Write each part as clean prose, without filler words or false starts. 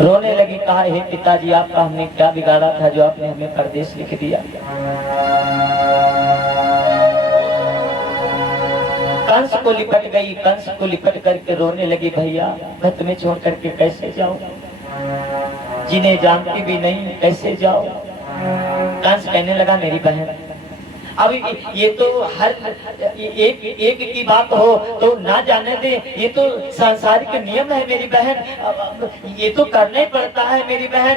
रोने लगी, कहा हे पिताजी आपका हमने क्या बिगाड़ा था जो आपने हमें परदेश लिख दिया। कंस को लिपट गई, कंस को लिपट करके रोने लगी, भैया मैं तुम्हें छोड़ करके कैसे जाऊं, जिन्हें जानती भी नहीं कैसे जाऊं। कंस कहने लगा मेरी बहन, अब ये तो हर एक की बात हो तो ना जाने दे, ये तो सांसारिक नियम है मेरी बहन, ये तो करना ही पड़ता है मेरी बहन,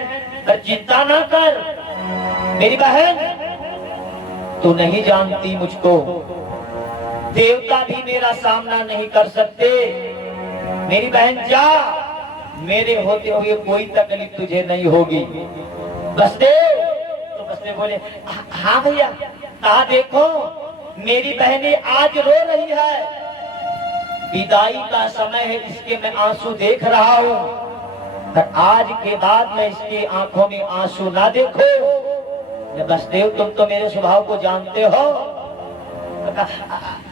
पर चिंता ना कर मेरी बहन, तू नहीं जानती मुझको, देवता भी मेरा सामना नहीं कर सकते, मेरी बहन जा, मेरे होते हुए कोई तकलीफ तुझे नहीं होगी। बसदेव तो बसदेव बोले हाँ भैया, कहा देखो मेरी बहनें आज रो रही है, विदाई का समय है, इसके मैं आंसू देख रहा हूँ, पर आज के बाद मैं इसकी आंखों में आंसू ना देखो। बसदेव तुम तो मेरे स्वभाव को जानते हो।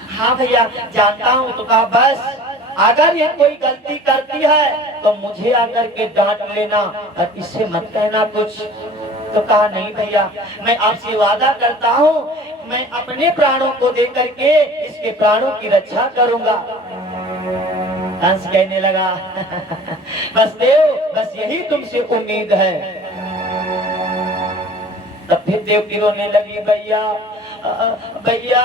हाँ भैया जानता हूँ। तो कहा बस अगर ये कोई गलती करती है तो मुझे आकर के डांट लेना और इससे मत कहना कुछ। तो कहा नहीं भैया, मैं आपसे वादा करता हूँ मैं अपने प्राणों को दे करके इसके प्राणों की रक्षा करूंगा। कंस कहने लगा बस देव, बस यही तुमसे उम्मीद है। तब फिर देव की रोने लगी, भैया भैया,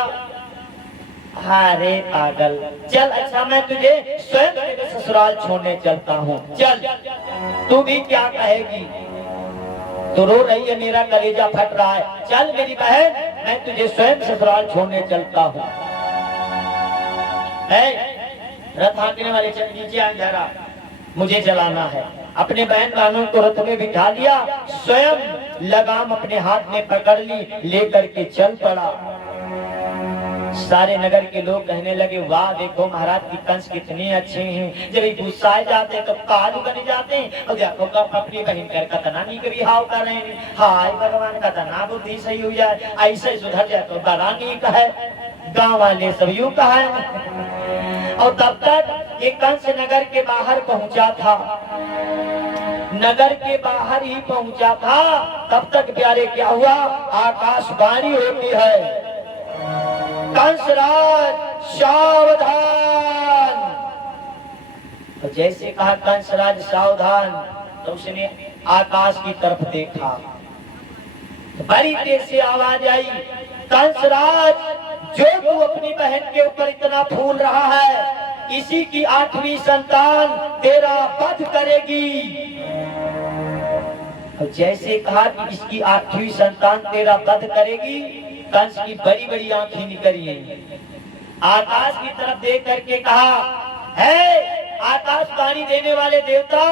अरे पागल चल, अच्छा मैं तुझे स्वयं तेरे ससुराल छोड़ने चलता हूँ, चल तू भी क्या कहेगी, तो रो रही है, मेरा कलेजा फट रहा है, चल मेरी बहन मैं तुझे स्वयं ससुराल छोड़ने चलता हूँ। रथ हाँकने वाले चल नीचे आ, जरा मुझे चलाना है। अपने बहन बहनों को रथ में बिठा लिया, स्वयं लगाम अपने हाथ में पकड़ ली, लेकर के चल पड़ा। सारे नगर के लोग कहने लगे वाह देखो महाराज की कंस कितने अच्छे हैं, जब गुस्साए जाते तो कालू बन जाते हैं, और देखो अपनी बहन कर कतना नहीं कभी हाव कर रहे हैं, हाय भगवान कतना बुद्धि सही हुई है, ऐसे सुधर जाए तो बड़ा नहीं कहे, गांव वाले सब यूं कहे। और तब तक ये कंस नगर के बाहर पहुंचा था, नगर के बाहर ही पहुंचा था, तब तक प्यारे क्या हुआ, आकाशवाणी होती है, कंसराज सावधान। तो जैसे कहा कंसराज सावधान, तो उसने आकाश की तरफ देखा, तो बड़ी तेज से आवाज आई, कंसराज जो तू अपनी बहन के ऊपर इतना फूल रहा है, इसी की 8वीं संतान तेरा वध करेगी। तो जैसे कहा कि इसकी 8वीं संतान तेरा वध करेगी, कंस की बड़ी बड़ी आंखें निकली हैं, आकाश की तरफ देख करके कहा है आकाशवाणी देने वाले देवता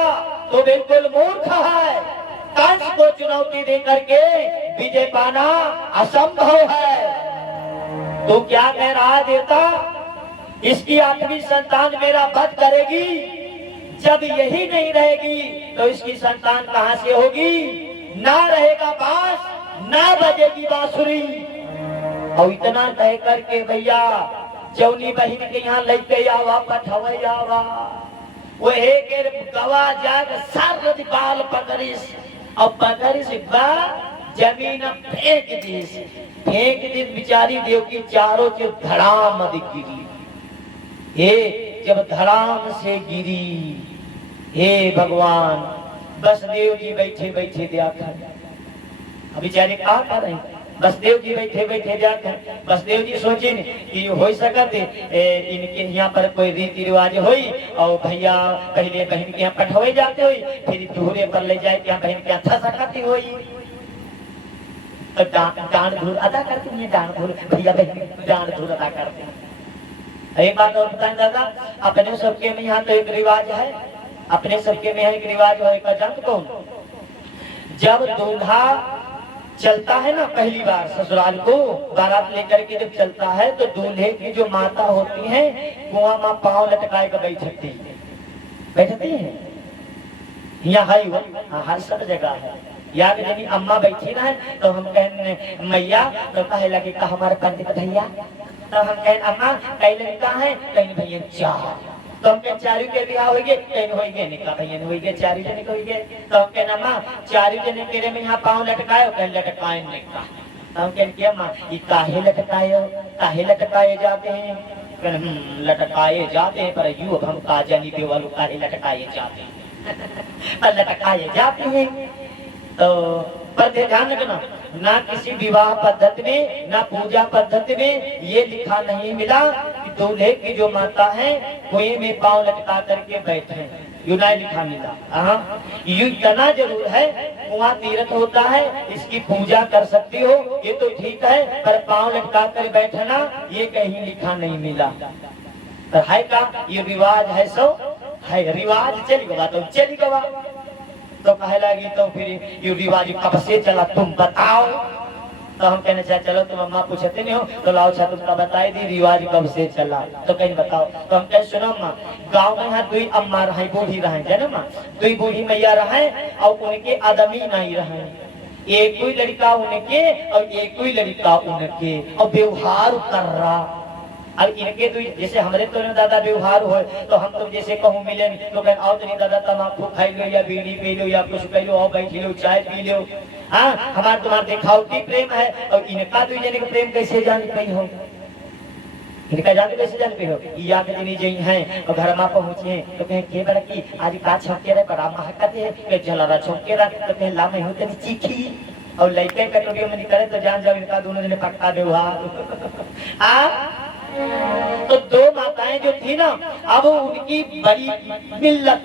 तो बिल्कुल मूर्ख है, कंस को चुनौती दे करके विजय पाना असंभव है। तो क्या कह रहा है देवता, इसकी 8वीं संतान मेरा वध करेगी, जब यही नहीं रहेगी तो इसकी संतान कहां से होगी, ना रहेगा बांस ना बजेगी बांसुरी। और इतना तय करके भैया जौनी बहन के यहाँ लेके आवा, पठवे आवा, वो एक गवा जाग सार बाल पकड़िस, और पकड़िस बा जमीन फेंक दीस, फेंक दी बिचारी देव की चारों से धड़ाम गिरी। हे जब धड़ाम से गिरी, हे भगवान, बसदेव जी बैठे बैठे देखा, बेचारे क्या कर रहे हैं, बसदेव जी बैठे बैठे जाकर बसदेव जी सोचे कि हो सकते इनके यहाँ पर कोई रीति रिवाज हुई, और भैया पहले बहन के यहाँ पठवे जाते हुई, फिर दूरे पर ले जाए क्या बहन के यहाँ थसकती हुई, तो डांड धूल अदा करते हैं, डांड धूल भैया बहन डांड धूल अदा करते हैं। एक बात और बताएं दादा, अपने सबके में यहाँ तो एक रिवाज है, अपने सबके में एक रिवाज है का जानते कौन, जब दूल्हा चलता है ना पहली बार ससुराल को बारात लेकर के जब चलता है, तो दूल्हे की जो माता होती है कुआं में पांव लटकाए कर बैठती है, यहाँ है हर सब जगह है, याद यदि अम्मा बैठी ना है तो हम कहें मैया, तो कहे लगे का हमारे पंडित भैया, तो हम कहें अम्मा कहीं लड़का है, कहीं भैया चार, तो हम के चारू के बियाह होइगे कहीं होइगे निका भैया ने होइगे चारू जने होइगे तो हम के ना मां चारू जने तेरे में यहां पांव लटकाए कहीं लटकाए निका तो हम के क्या मां ये काहे लटकाए जाते हैं लटकाए जाते हैं पर यूं हम का जानी देवालू काहे लटकाए जाते हैं पर लटकाए जाते हैं तो पर ध्यान रखना ना किसी विवाह पद्धति में ना पूजा पद्धति में ये लिखा नहीं मिला कि दूल्हे की जो माता है कुएं में पांव लटका करके बैठे यू नहीं लिखा मिला। हाँ यू इतना जरूर है कुआं तीर्थ होता है इसकी पूजा कर सकती हो ये तो ठीक है पर पांव लटका कर बैठना ये कहीं लिखा नहीं मिला। पर है का ये रिवाज है सो है रिवाज चली गवा तो चली गवा तो कहे लगी तो फिर ये रिवाज कब से चला तुम बताओ तो हम कहने चाहे चलो तुम अम्मा पूछते नहीं हो तो लाओ अच्छा तुमका बताई दी रिवाज कब से चला तो कहीं बताओ तो हम कहे सुनो माँ गाँव में यहाँ दुई अम्मा रहे बूढ़ी रहे जानो माँ दुई बूढ़ी मैया रहे और उनके आदमी नहीं रहे एक कोई लड़का उनके और एक कोई लड़का उनके और व्यवहार कर रहा अब इनके तो जैसे हमारे तो दादा व्यवहार हो तो हम तो जैसे कहूँ मिले तो कहें आओ तो नहीं दादा तम्बाकू खाई लो या बीड़ी पी लो या कुछ पी लो और बैठ लो चाय पी लो। हाँ हमारा तुम्हारा दिखावटी प्रेम है और इनका तो जने का प्रेम कैसे जान पाई हो इनका जान कैसे जान पाई हो या के जनी जई हैं और घर में पहुंचे तो कहें के बड़ा की आज का छक्के रे बड़ा महकते है के जलारा छक्के रा तो कहें ला मैं होते चीखी और लइके कटोरियों में निकले तो जान जाओ इनका दोनों जने पक्का व्यवहार। हाँ तो दो माताएं जो थी ना अब उनकी बड़ी मिल्लत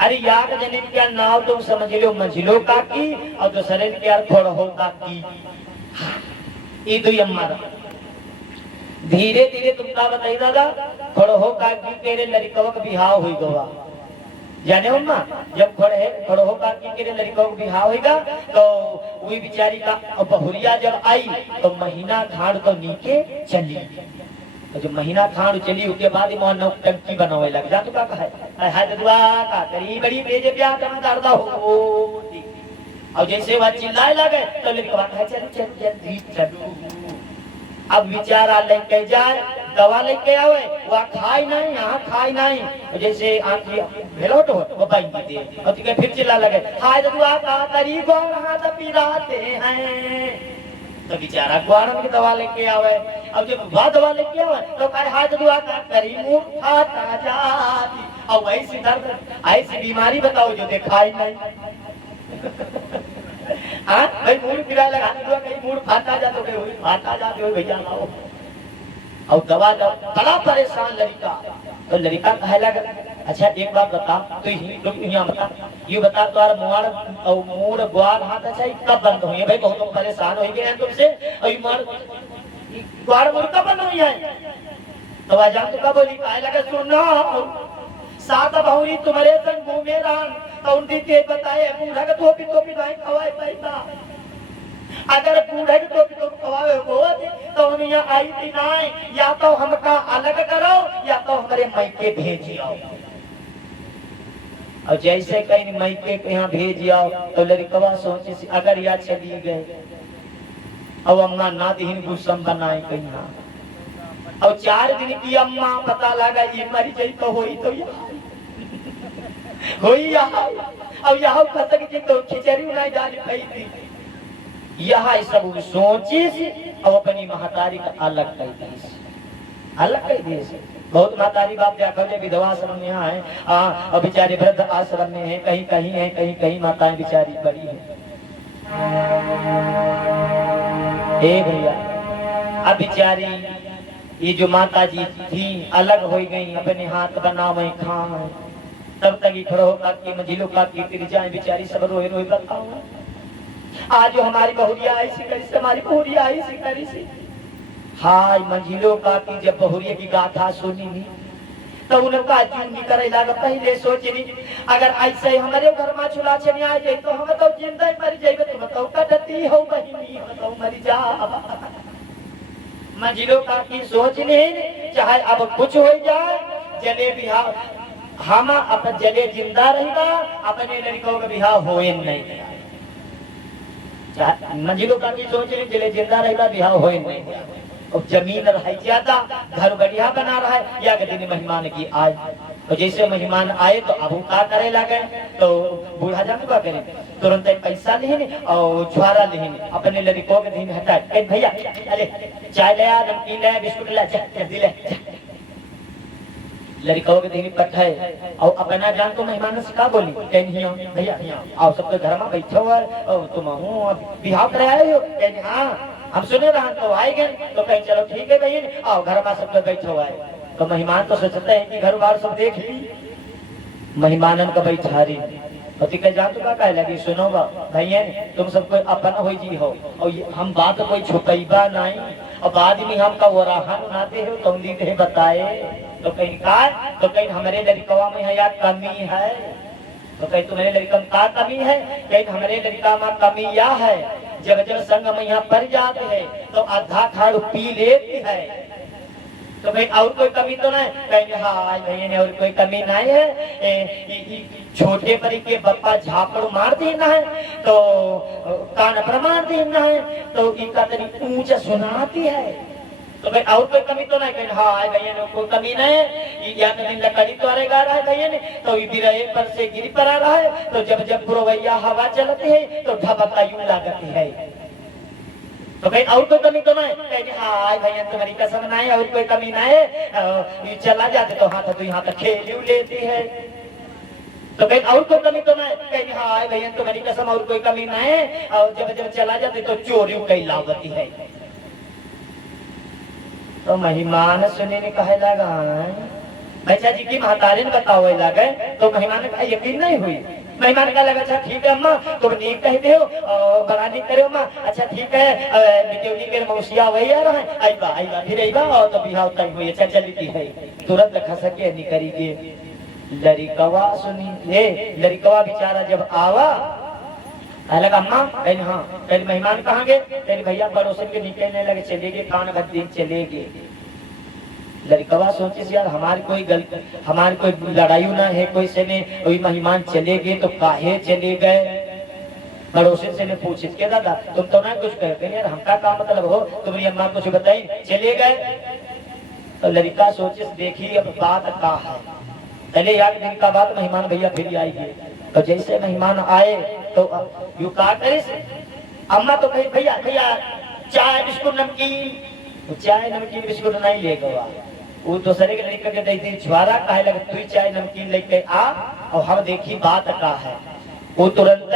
अरे यार जने क्या नाव तुम समझ लो मंजिलों का की और दूसरे के यार खोड़ो का की ये तो अम्मा धीरे धीरे तुमका बताई दादा खोड़ो का की तेरे लड़कों का बिहाव हुई गवा जाने अम्मा जब खड़ो का की तेरे लड़कों का बिहाव होगा तो वही बिचारी का बहुरिया जब आई तो महीना खाड़ तो नीचे चली जो महीना खान चली उसके बाद ही मोहन टंकी बनावे लग जा तो का है हदवा का करी बड़ी बेजे प्यार करना दर्दा हो और जैसे वह चिल्लाए लगे तो लड़का है चल चल जल्दी चलो अब विचारा लेके जाए दवा लेके आवे वह खाई नहीं यहाँ खाई नहीं जैसे आंखी भेलोट हो वो बाई दे और फिर चिल्ला लगे हाय दवा का तरी को हाथ पिराते हैं तो बेचारा ग्वारन की दवा लेके आवे अब जब वह दवा लेके आवे तो कहे हाथ दुआ का करी मुंह खाता जाती और वैसी दर्द ऐसी बीमारी बताओ जो दिखाई नहीं। हाँ भाई मूड पिरा लगा दुआ कहीं मूड फाटा जा तो फाटा जाते हो भैया लाओ और दवा जब बड़ा परेशान लड़का तो लड़का कहे लगा अच्छा एक बात बता तो यहाँ बता ये बता तो मूड ग्वार हाथ अच्छा कब बंद हुई है भाई बहुत लोग परेशान हो गए हैं तुमसे और ग्वार मूड कब बंद हुई है तो वह जान तो कब बोली कहे लगा सुनो सात बहुरी तुम्हारे संग घूमे रान तो उनकी के बताए बूढ़ा का तो भी नहीं खवाए पैसा अगर बूढ़े को तो खवाए हो तो हम यहाँ आई थी नहीं या तो हमका अलग करो या तो हमारे मायके भेजियो और जैसे कहीं मायके के यहाँ भेजियो तो लड़कवा सोचे अगर या चली गए और अम्मा ना दिन गुस्सम बनाए कहीं और 4 दिन की अम्मा पता लगा ये मरी गई तो होई तो यहाँ अब यहाँ खतक जी तो खिचड़ी नहीं डाली पाई थी यहाँ सब सोची और अपनी महतारी का अलग कह दी बहुत महतारी बाप देखो विधवा आश्रम में यहाँ है और बेचारे वृद्ध आश्रम में है कहीं कहीं है कहीं कहीं माताएं बेचारी बड़ी है। भैया अब बेचारी ये जो माता जी थी अलग हो गई अपने हाथ बनावे खाए तब तक खड़ो का मंजिलों का तिर जाए बेचारी सब रोए रोए बताओ आज जो हमारी बहुरिया ऐसी करी से हमारी बहुरिया ऐसी करी से हाय मंजिलों का की जब बहुरिया की गाथा सुनी नहीं तो उनका जीव निकल लगा पहले सोचनी अगर ऐसे हमारे घर में चुला चली आ जाए तो हम तो जिंदा मर जाएगा तुम बताओ कटती हो बहिनी बताओ मर जा मंजिलों का की सोचनी चाहे अब कुछ हो जाए जले बिहार हम अपन जले जिंदा रहेगा अपने लड़कों का बिहार होए नहीं मंजिलों का की सोच रही जले जिंदा रहेगा बिहार होए नहीं और जमीन रहा ज्यादा घर बढ़िया बना रहा है या दिन मेहमान की आय तो जैसे मेहमान आए तो अब का करे लगे, तो बूढ़ा जान का करे तुरंत पैसा लेने और छुआरा लेने अपने लड़कों के दिन हटा के भैया अरे चाय ले आ, नमकीन ले, बिस्कुट ले, जल्दी ले। लड़कों के दिन पठाए और अपना जान तो मेहमान से का बोली कहीं भैया आओ सबके घर में बैठो और तुम बिहाव करे आए हो, कहीं हाँ हम सुने रहा तो आए गए, तो कहीं चलो ठीक है भैया आओ घर में सबके बैठो आए। तो मेहमान तो सोचते हैं कि घर बार सब देख ली, मेहमानन का बैठा रही पति कह जान तो का लगी सुनो भैया तुम सब कोई अपन हो जी हो और हम बात कोई छुपैबा नहीं और बाद में हम का वराहन उनाते हो तुम दी बताए, तो कहीं का तो कहीं हमारे लड़कवा में है या कमी है, तो कहीं तुम्हारे लड़का में का कमी है, कहीं हमारे लड़का में कमी या है जब जब संग में यहाँ पड़ जाते हैं तो आधा खाड़ पी लेती है, तो भाई और कोई कमी तो नहीं, कहीं हाँ भैया ने और कोई कमी नहीं है, छोटे परी के बप्पा झापड़ मार देना है तो कान पर मार देना है तो इनका तरी ऊंचा सुनाती है, तो भाई और कोई कमी तो नहीं, कहीं हाँ भैया ने कोई कमी नहीं है, या दिन लकड़ी तो अरेगा रहा है भैया ने तो बिरहे पर से गिरी पर आ रहा है, तो जब जब पुरवैया हवा चलती है तो ढबका यूं लगती है, तो कहीं और कोई कमी तो नहीं, कहीं हाँ भैया तुम्हारी कसम नहीं और कोई कमी नहीं, चला जाते तो हाथ तो यहाँ तक खेल लेती है, तो कहीं और कोई कमी तो नहीं, कहीं हाँ भैया तुम्हारी कसम और कोई कमी नहीं और जब जब चला जाते तो चोरी कहीं लावती है। तो मेहमान सुने ने कहे लगा अच्छा जी की महतारी ने बताओ लगे, तो मेहमान का यकीन नहीं हुई, मेहमान का लगा अच्छा ठीक है अम्मा तुम नीक कहते हो बड़ा नीक करे अम्मा, अच्छा ठीक है बिटेवली के मौसिया वही आ रहा है आईबा फिर आईबा और तो बिहाव तक हुई अच्छा चलती है तुरंत खा सके निकरी के लड़कवा सुनी ले लड़कवा बेचारा जब आवा लगा अम्मा कहीं हाँ कहीं मेहमान कहाँ गए, कहीं भैया पड़ोसन के निकलने लगे चले गए कान भर दिन चले गए, लड़कवा सोचे यार हमारी कोई लड़ाई ना है कोई से ने वही मेहमान चले गए तो काहे चले गए, पड़ोसन से ने पूछे के दादा तुम तो ना कुछ कहते यार हमका का मतलब हो तुम्हारी अम्मा कुछ बताई चले गए, तो लड़का सोचे देखी अब बात का है, पहले एक दिन का बात मेहमान भैया फिर आएंगे, तो जैसे मेहमान आए तो यू का करे अम्मा तो कही भैया भैया चाय बिस्कुट नमकीन, चाय नमकीन बिस्कुट नहीं ले गवा, वो दूसरे के लड़के के देती छुआरा कहे लगे तू चाय नमकीन लेके आ और हम देखी बात का है, वो तुरंत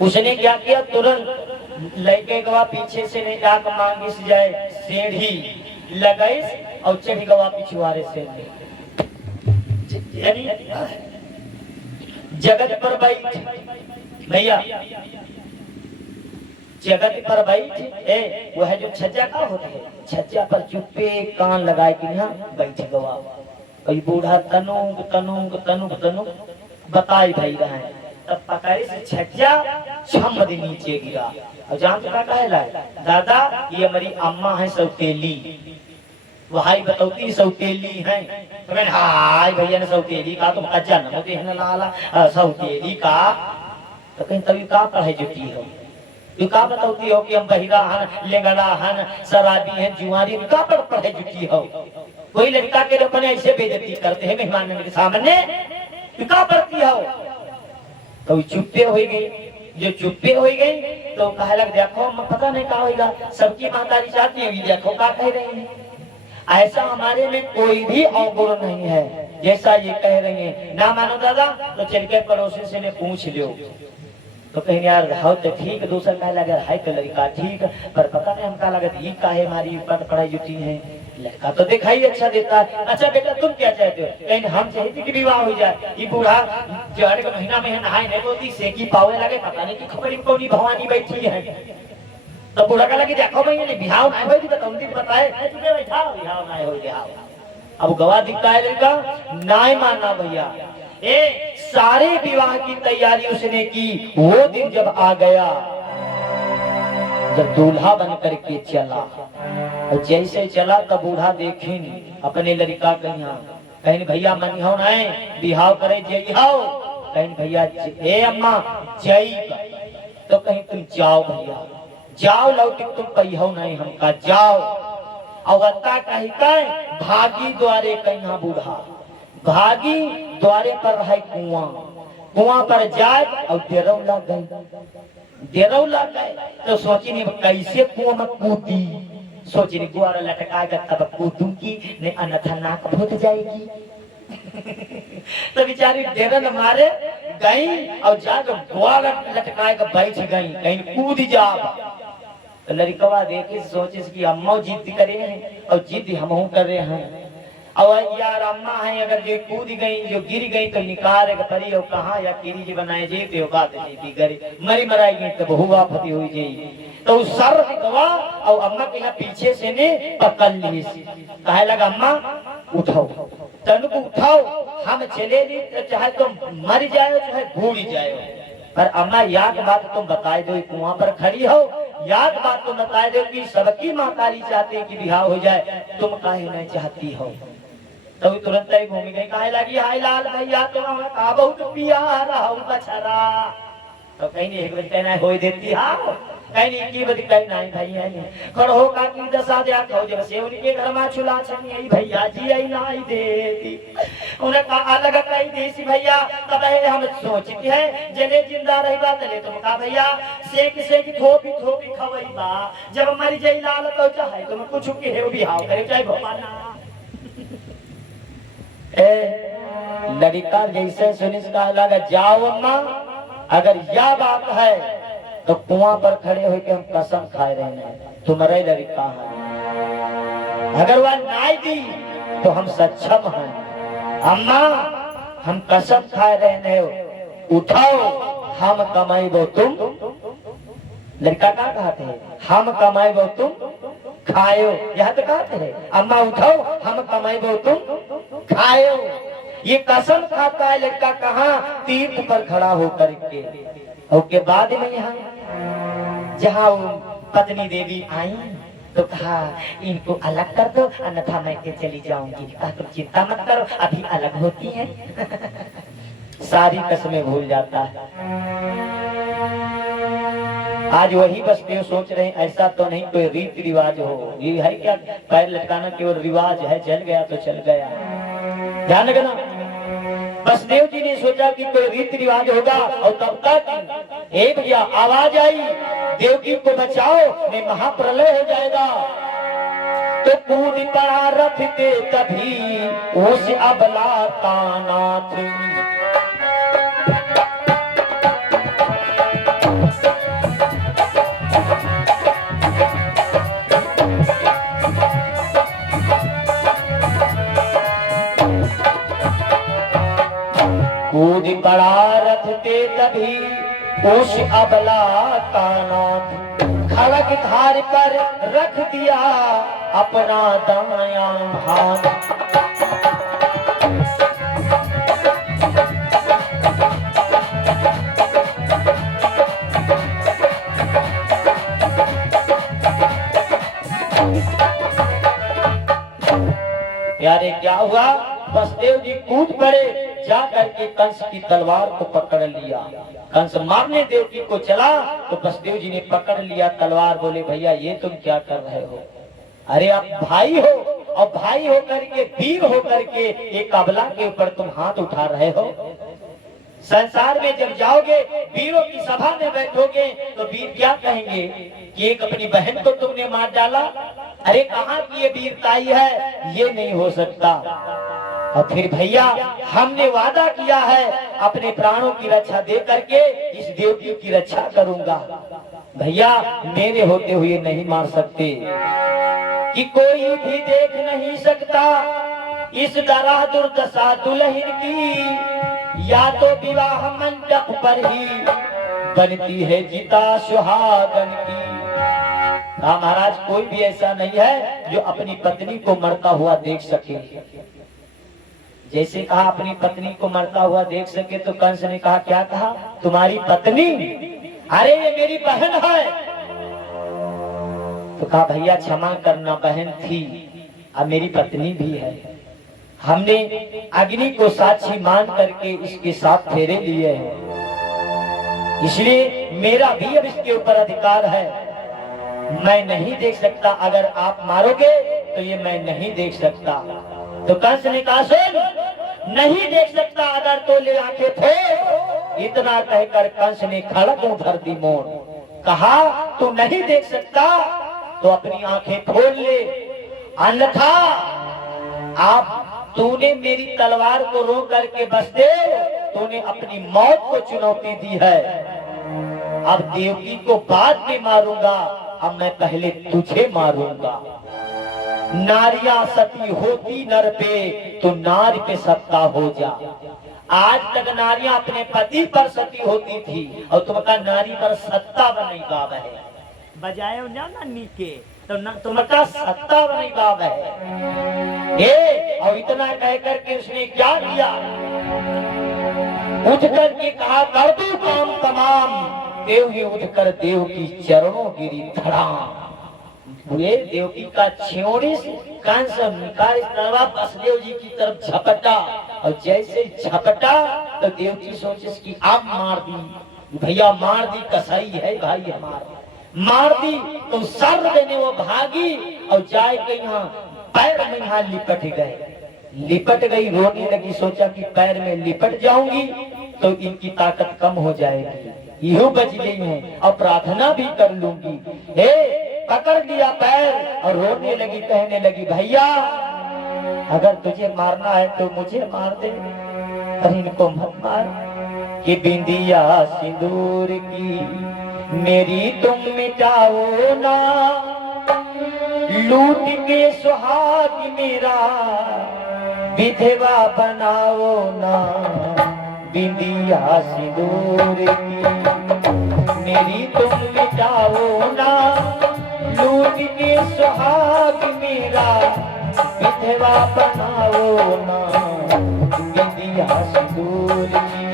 उसने क्या किया तुरंत लेके गवा पीछे से ने जाक मांगी से जाए सीढ़ी लगाई और चढ़ गवा पिछुआरे से जगत पर बैठ भैया जगत पर बैठ वो है जो छज्जा का होता है छज्जा पर चुप्पे कान लगाए कि यहाँ बैठ गवा, कोई बूढ़ा तनुक तनुक तनुक तनुक बताई भाई रहा है, तब पकड़े से छज्जा छम दे नीचे गिरा और जान तो का दादा ये हमारी अम्मा है सौतेली, वहाई बतौती सौतेली है, तो मैंने हाय भैया ने सौतेली का तुम जन्म होते हैं लाला सौतेली का, तो कहीं तभी का पढ़ाई जुटी हो तू का बताती हो कि हम बहिरा हन लेंगड़ा हन शराबी हैं जुआरी का पर पढ़ाई जुटी हो, कोई लड़का के अपने ऐसे बेइज्जती करते हैं मेहमान के सामने तू का पढ़ती हो, तो चुप्पे हो गई, जो चुप्पे हो गई तो कहे लग देखो पता नहीं क्या होगा सबकी महतारी चाहती होगी देखो क्या कह रही है, ऐसा हमारे में कोई भी अवगुण नहीं है जैसा ये कह रही है, ना मानो दादा तो चल के पड़ोसी से ने पूछ लियो, तो कहीं यार हो तो ठीक दूसरा कहे लगे है तो लड़का ठीक पर पता नहीं हमका लगे ये काहे हमारी ऊपर पढ़ाई जुटी है, लड़का तो दिखाई अच्छा देता है, अच्छा बेटा तुम क्या चाहते हो, कहीं हम चाहते कि विवाह हो जाए, ये बूढ़ा जाड़े का महीना में नहाए नहीं बोलती सेकी पावे लगे पता नहीं कि खबर इनको नहीं भवानी बैठी है, तो बूढ़ा का लगे देखो भैया ने बिहाव ना हो तो तुम दिन बताए तुझे बैठा बिहाव ना हो गया, अब गवाह दिखता है लड़का नाय मानना भैया, सारे विवाह की तैयारी उसने की, वो दिन जब आ गया जब दूल्हा बन करके चला और जैसे चला तब बूढ़ा देखे नहीं अपने लड़का कहीं भैया मन हो ना बिहाव करे जय हाओ, कहीं भैया ए अम्मा जय, तो कहीं तुम जाओ भैया जाओ लौट तुम कही हो नहीं हमका जाओ, अवता कही कह भागी द्वारे कहीं बूढ़ा, भागी द्वारे पर रहे कुआं, कुआं पर जाए और डेरौला गई, डेरौला गए तो सोची नहीं कैसे कुआं में कूदी, सोची नहीं गुआरा लटका कर तब कूदूंगी नहीं अन्यथा नाक फूट जाएगी। तो बेचारी डेरन मारे गई और जाकर गुआरा लटका कर बैठ गई, कहीं कूद जा। तो लड़कवा देखे सोचे कि अम्मा जिद करे हैं और जिद हम कर रहे हैं, और यार अम्मा है अगर जो कूद गई जो गिर गई तो निकाल परी और कहाँ या कीरी जी बनाए जे तो बात जी गरी मरी मराई गई तो बहुआ फती हुई जी। तो सर गवा और अम्मा के यहाँ पीछे से ने पकड़ ली, कहे लगा अम्मा उठाओ, तन को उठाओ, हम चले नहीं चाहे तुम मर जाए चाहे भूल जाए, पर अम्मा याद बात तुम बताए दो, कुआं पर खड़ी हो, याद बात तुम बताए दो कि सबकी माँ काली चाहती है कि बिहार हो जाए, तुम काहे नहीं चाहती हो। तो तुरंत ही घूम गई, कहे लगी हाय लाल भैया तो कहा बहुत प्यारा हूँ बछरा, तो कहीं नहीं एक बज कहना हो देती हाँ, कहीं नहीं की बज कहना है भैया नहीं खड़ो का की दशा जा कहो जब से उनके घर में चुला छनी आई भैया जी आई ना आई देती, उन्हें कहा अलग कही देसी भैया तब हम सोचती है जले जिंदा रही बात ले तुम कहा भैया सेक थोपी थोपी खवई बा जब मर जाई लाल तो चाहे तुम कुछ के है भी हाव करे चाहे भवाना। लड़का जैसे सुनिस कहा लगा जाओ अम्मा अगर यह बात है तो कुआं पर खड़े होकर हम कसम खाए रहे हैं तुम्हारे लड़का है, अगर वह नाई दी तो हम सक्षम हैं, अम्मा हम कसम खाए रहे हैं उठाओ हम कमाई वो तुम, लड़का क्या कहते हैं हम कमाई वो तुम खायो, यह तो कहते हैं अम्मा उठाओ हम कमाई वो तुम खायो। ये कसम खाता है लड़का कहाँ तीर्थ पर खड़ा होकर के, और के बाद में यहाँ जहाँ पत्नी देवी आई तो कहा इनको अलग कर दो अन्यथा मैं के चली जाऊंगी, कहा तुम चिंता मत करो अभी अलग होती है। सारी कसमें भूल जाता है। आज वही बसदेव सोच रहे हैं ऐसा तो नहीं कोई रीति रिवाज हो, ये है क्या पैर लटकाना केवल रिवाज है, चल गया तो चल गया, ध्यान रखना। बसदेव जी ने सोचा कि कोई रीति रिवाज होगा और तब तक एक भैया आवाज आई देवकी को बचाओ नहीं महाप्रलय हो जाएगा, तो कूद पड़ा रथ के तभी उस अबला का नाथ, कूद पड़ा रथ ते तभी उस अबला का नाथ, खड़ग धार पर रख दिया अपना दायां हाथ, प्यारे क्या हुआ बसदेव जी कूद पड़े, जा करके कंस की तलवार को पकड़ लिया, कंस मारने देवकी को चला तो बसदेव जी ने पकड़ लिया तलवार, बोले भैया ये तुम क्या कर रहे हो, अरे आप भाई हो और भाई होकर के वीर होकर के एक अबला के ऊपर तुम हाथ उठा रहे हो, संसार में जब जाओगे वीरों की सभा में बैठोगे तो वीर क्या कहेंगे कि एक अपनी बहन को तुमने मार डाला, अरे कहाँ की ये वीरताई है, ये नहीं हो सकता। और फिर भैया हमने वादा किया है अपने प्राणों की रक्षा दे करके इस देवकी की रक्षा करूंगा, भैया मेरे होते हुए नहीं मार सकते, कि कोई भी देख नहीं सकता इस दरा दुर्दशा दुल्हन की, या तो विवाह मंडप पर ही बनती है जीता सुहागन की। हाँ महाराज कोई भी ऐसा नहीं है जो अपनी पत्नी को मरता हुआ देख सके, जैसे कहा अपनी पत्नी को मरता हुआ देख सके तो कंस ने कहा क्या कहा तुम्हारी पत्नी, अरे ये मेरी बहन है, तो कहा भैया क्षमा करना बहन थी अब मेरी पत्नी भी है, हमने अग्नि को साक्षी मान करके इसके साथ फेरे लिए हैं, इसलिए मेरा भी अब इसके ऊपर अधिकार है, मैं नहीं देख सकता, अगर आप मारोगे तो ये मैं नहीं देख सकता। तो कंस ने कहा सुन, नहीं देख सकता अगर तो ले आंखें फोड़। इतना कहकर कंस ने खड़ग भर दी मोड़। कहा तू नहीं देख सकता तो अपनी आंखें खोल ले, अन्यथा आप तूने मेरी तलवार को रोक करके बस दे, तूने अपनी मौत को चुनौती दी है। अब देवकी को बाद में मारूंगा, अब मैं पहले तुझे मारूंगा। नारियां सती होती नर पे, तो नारी पे सत्ता हो जा। आज तक नारियां अपने पति पर सती होती थी और तुमका नारी पर सत्ता बनी बाब है। बजाए ना नीके तो तुमका सत्ता बनी बाब है। ये और इतना कह करके उसने क्या किया, उठ करके कहा कर दू काम तमाम। देव ही उठकर देव की चरणों गिरी धड़ाम। हुए देवकी का छेड़िस कंस निकाल वसुदेव जी की तरफ झपटा, और जैसे झपटा तो देवकी सोचे कि आप मार दी भैया, मार दी कसाई है भाई हमारा, मार दी तो सर देने वो भागी और जाए के यहाँ पैर में यहाँ लिपट गई, रोने लगी। सोचा कि पैर में लिपट जाऊंगी तो इनकी ताकत कम हो जाएगी, यूं बच गई है और प्रार्थना भी कर लूंगी। हे पकड़ लिया पैर और रोने लगी, कहने लगी भैया अगर तुझे मारना है तो मुझे मार दे, पर इनको मत मार। कि बिंदिया सिंदूर की मेरी तुम मिटाओ ना, लूट के सुहाग मेरा विधवा बनाओ ना। बिंदिया सिंदूर की मेरी तुम मिटाओ ना, लूट के सुहाग मेरा विधवा बनाओ ना। बिंदिया सिंदूर की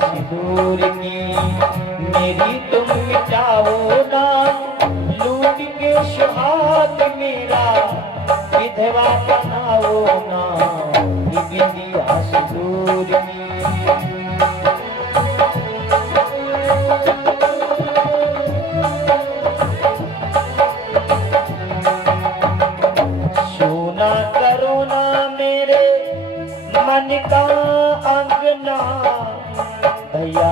सिंदूर की मेरी तुम मिटाओ ना, लूट के सुहाग मेरा विधवा बनाओ ना। बिंदिया सिंदूर की सोना करो ना मेरे मन का अंगना, भैया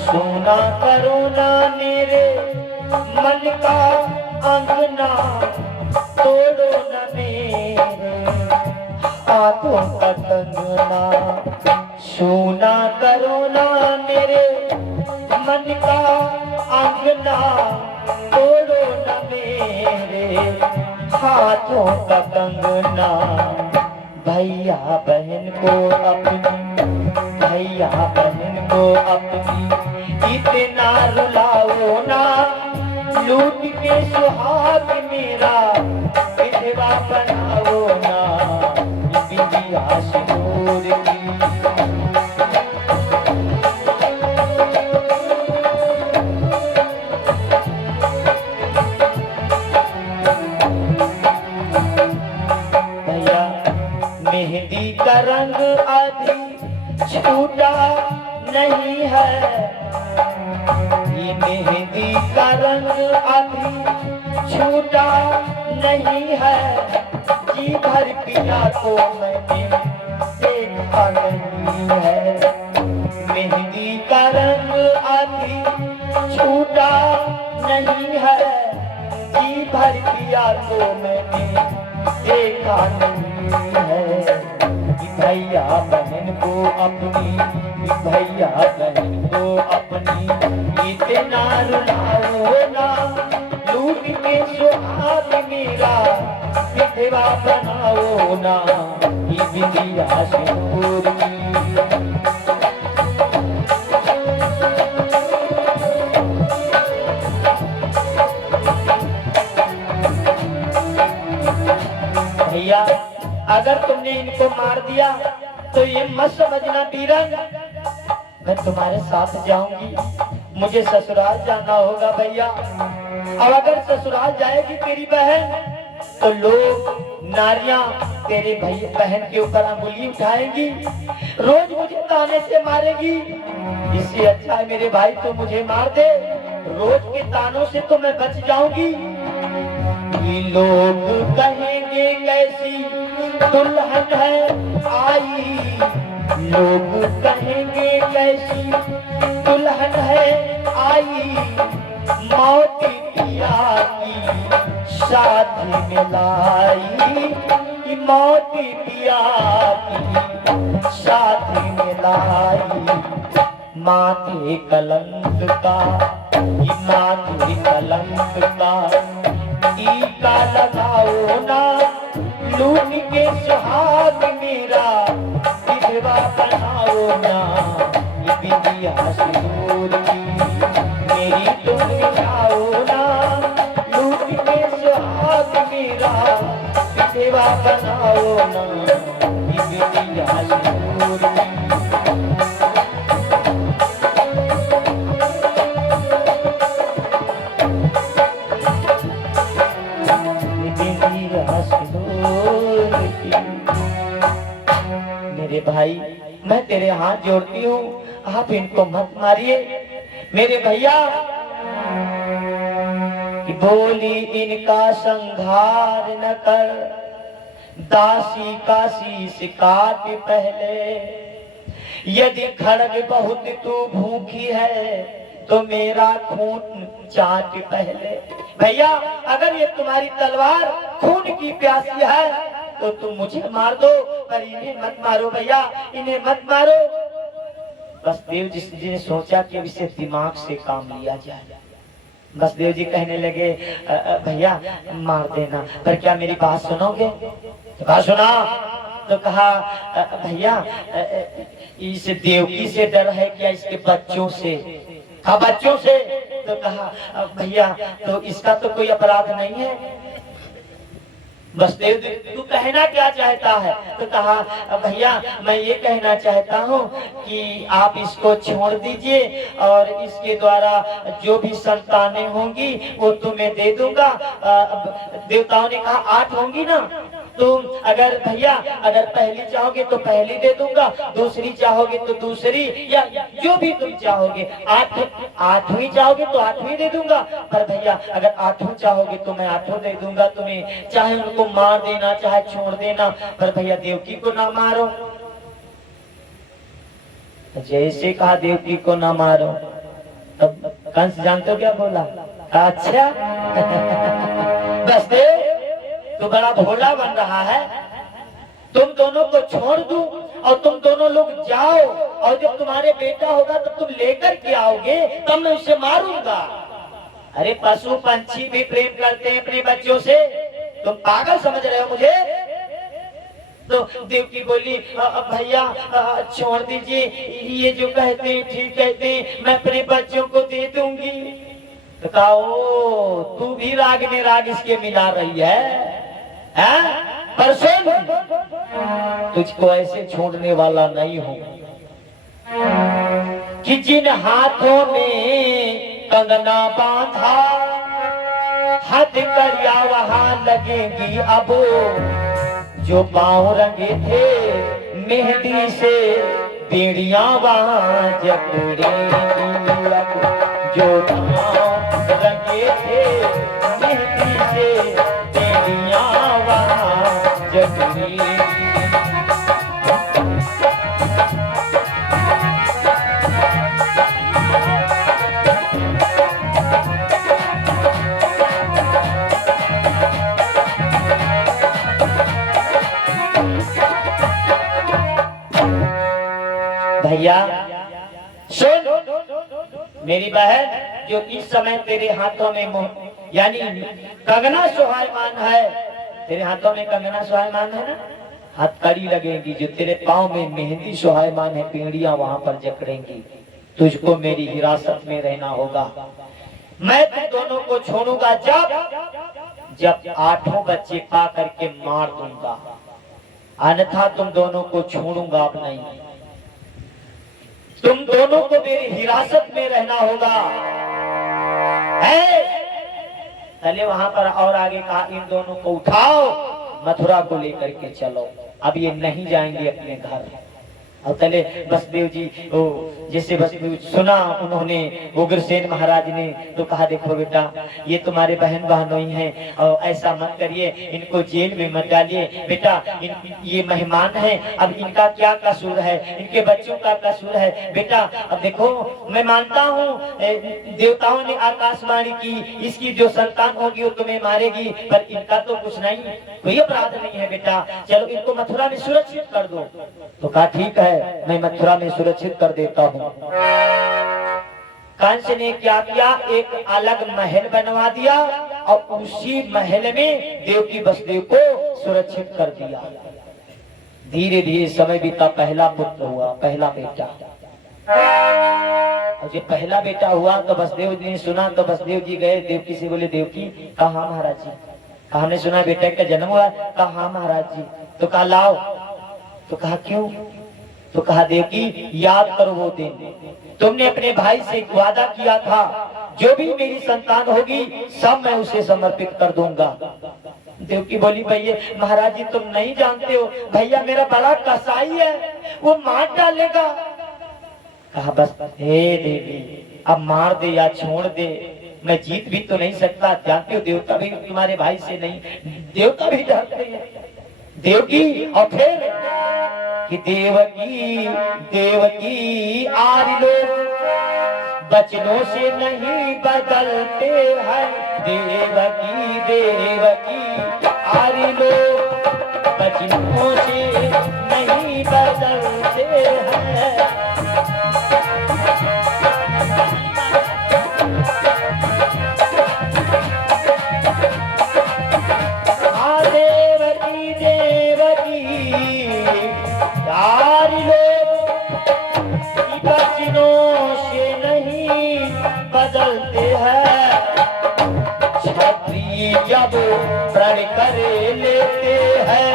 सोना करो ना मेरे मन का अंगना, तोड़ो न मेरे हाथों का कंगना। सोना करो ना मेरे मन का अंगना, तोड़ो न मेरे हाथों का कंगना। भैया बहन को अपनी, भैया बहन को अपनी इतना रुलाओ ना, लूट के सुहाग मेरा विधवा बनाओ ना। बिंदिया सिंदूर की भैया मेहंदी का रंग अभी छूटा नहीं है, ये मेहंदी का रंग अभी छूटा नहीं है। जी भर पिया तो मैंने देखा नहीं है, मेहंदी का रंग अभी छूटा नहीं है। जी भर पिया तो मैंने देखा नहीं है। भैया बहन को अपनी, भैया बहन को अपनी इतना रुलाओ ना, लूट के सुहाग मेरा विधवा बनाओ ना। ये बिंदिया सिंदूर की भैया अगर तुमने इनको मार दिया तो ये मत समझना बीरन, मैं तुम्हारे साथ जाऊंगी, मुझे ससुराल जाना होगा भैया। अब अगर ससुराल जाएगी तेरी बहन तो लोग नारियां तेरे भाई बहन के ऊपर अंगुली उठाएगी, रोज मुझे ताने से मारेगी। इससे अच्छा है मेरे भाई तो मुझे मार दे, रोज के तानों से तो मैं बच जाऊंगी। लोग कहेंगे कैसी दुल्हन है आई, लोग कहेंगे कैसी दुल्हन है आई, मौत पिया की शादी में लाई, मौत पिया की शादी में लाई। माथे कलंक का, माथे कलंक का टीका लगाओ ना, लूट के सुहाग मेरा विधवा बनाओ ना। ये बिंदिया सिंदूर की मेरी तुम मिटाओ ना, लूट के सुहाग मेरा विधवा बनाओ ना। ये बिंदिया सिंदूर की मेरे भाई, मैं तेरे हाथ जोड़ती हूँ, आप इनको मत मारिए। मेरे भैया कि बोली इनका संहार न कर, दासी का शीश काट पहले। यदि खड़ग बहुत तू भूखी है तो मेरा खून चाट पहले। भैया अगर ये तुम्हारी तलवार खून की प्यासी है तो तुम मुझे मार दो, पर इन्हें मत मारो भैया, इन्हें मत मारो। बसदेव जी ने सोचा कि अब इसे दिमाग से काम लिया जाए। बसदेव जी कहने लगे भैया मार देना, पर क्या मेरी बात सुनोगे? बात सुना तो कहा भैया इस देवकी से डर है क्या इसके बच्चों से? कहा बच्चों से? तो कहा भैया तो इसका तो कोई अपराध नहीं है। बसदेव तू कहना क्या चाहता है? तो कहा भैया मैं ये कहना चाहता हूँ कि आप इसको छोड़ दीजिए और इसके द्वारा जो भी संतानें होंगी वो तुम्हें दे दूंगा। देवताओं ने कहा 8 होंगी ना, तुम अगर भैया अगर पहली चाहोगे तो पहली दे दूंगा, दूसरी चाहोगे तो दूसरी, या जो भी तुम चाहोगे। 8वीं चाहोगे तो 8वीं दे दूंगा, पर भैया अगर 8वीं चाहोगे तो मैं 8वीं दे दूंगा तुम्हें। चाहे उनको मार देना चाहे छोड़ देना, पर भैया देवकी को ना मारो। जैसे कहा देवकी को ना मारो, तब कंस जानते हो क्या बोला? अच्छा बस तो बड़ा भोला बन रहा है, तुम दोनों को छोड़ दूं और तुम दोनों लोग जाओ, और जब तुम्हारे बेटा होगा तो तुम लेकर के आओगे, तब मैं उसे मारूंगा। अरे पशु पंछी भी प्रेम करते हैं अपने बच्चों से, तुम पागल समझ रहे हो मुझे? तो देवकी बोली भैया छोड़ दीजिए, ये जो कहते हैं ठीक कहते हैं, मैं अपने बच्चों को दे दूंगी। तो कहा ओ तू भी राग में राग इसके मिला रही है? पर सुन, तुझको ऐसे छोड़ने वाला नहीं हूं कि जिन हाथों में कंगना बांधा, हद करिया वहां लगेगी अब। जो पांव रंगे थे मेहंदी से बेड़ियां वहां जकड़ेंगी अब। जो पांव रंगे थे मेहंदी से बेड़ियां वहां जकड़ेंगी। भैया सुन, मेरी बहन जो इस समय तेरे हाथों में यानी कंगना सुहायमान है, तेरे हाथों में कंगना सुहायमान है ना, हथकड़ी लगेगी। जो तेरे पाँव में मेहंदी सुहायमान है, पीढ़ियां वहां पर जकड़ेंगी। तुझको मेरी हिरासत में रहना होगा। मैं तुम दोनों को छोड़ूंगा जब 8 बच्चे पा करके मार दूंगा, अन्यथा तुम दोनों को छोड़ूंगा अब नहीं। तुम दोनों को मेरी हिरासत में रहना होगा। है चले वहां पर और आगे कहा इन दोनों को उठाओ मथुरा को लेकर के चलो, अब ये नहीं जाएंगे अपने घर। और पहले वसुदेव जी वो जैसे वसुदेव सुना उन्होंने उग्रसेन महाराज ने, तो कहा देखो बेटा ये तुम्हारे बहन बहनोई हैं और ऐसा मत करिए, इनको जेल में मत डालिए बेटा, ये मेहमान हैं, अब इनका क्या कसूर है, इनके बच्चों का कसूर है बेटा। अब देखो मैं मानता हूँ देवताओं ने आकाशवाणी की इसकी जो संतान होगी वो तुम्हें मारेगी, पर इनका तो कुछ नहीं, कोई अपराध नहीं है बेटा, चलो इनको मथुरा में सुरक्षित कर दो। तो कहा ठीक है मैं मथुरा में सुरक्षित कर देता हूँ। कंस ने क्या किया, एक अलग महल बनवा दिया और उसी महल में देवकी वसुदेव को सुरक्षित कर दिया। धीरे धीरे समय बीता, पहला पुत्र हुआ, पहला बेटा। और जब पहला बेटा हुआ तो वसुदेव जी ने सुना, तो वसुदेव जी गए देवकी से, बोले देवकी कहा महाराज जी, कहा हमने सुना बेटा का जन्म हुआ, कहा महाराज जी। तो कहा लाओ, तो कहा क्यों, तो कहा देवकी याद करो वो दिन तुमने अपने भाई से वादा किया था जो भी मेरी संतान होगी सब मैं उसे समर्पित कर दूंगा। देवकी बोली भैया महाराज जी तुम नहीं जानते हो, भैया मेरा बड़ा कसाई है, वो मार डालेगा। कहा बस हे देवी अब मार दे या छोड़ दे, मैं जीत भी तो नहीं सकता, जानते हो देवता भी तुम्हारे भाई से नहीं, देवता भी डरते हैं। देवकी और फिर कि देवकी देवकी आरि लोग बचनों से नहीं बदलते हैं, देवकी देवकी आरि लोग बचनों से नहीं बदलते हैं। बदलते हैं क्षत्रिय जब प्रण कर लेते हैं,